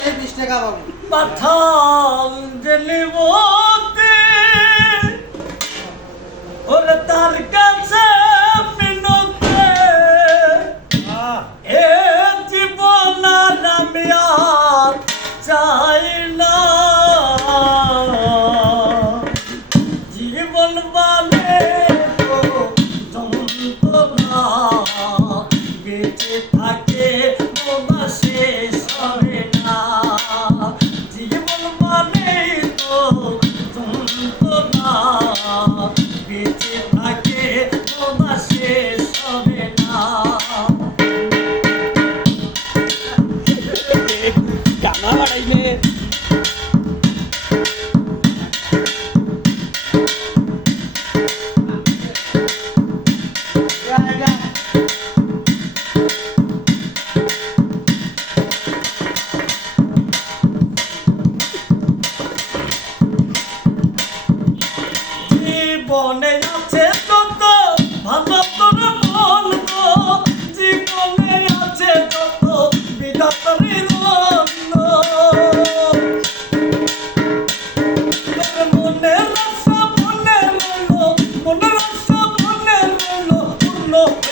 20 টাকা পাবো। পাঠাও দিলিবো Oh, no, no. 로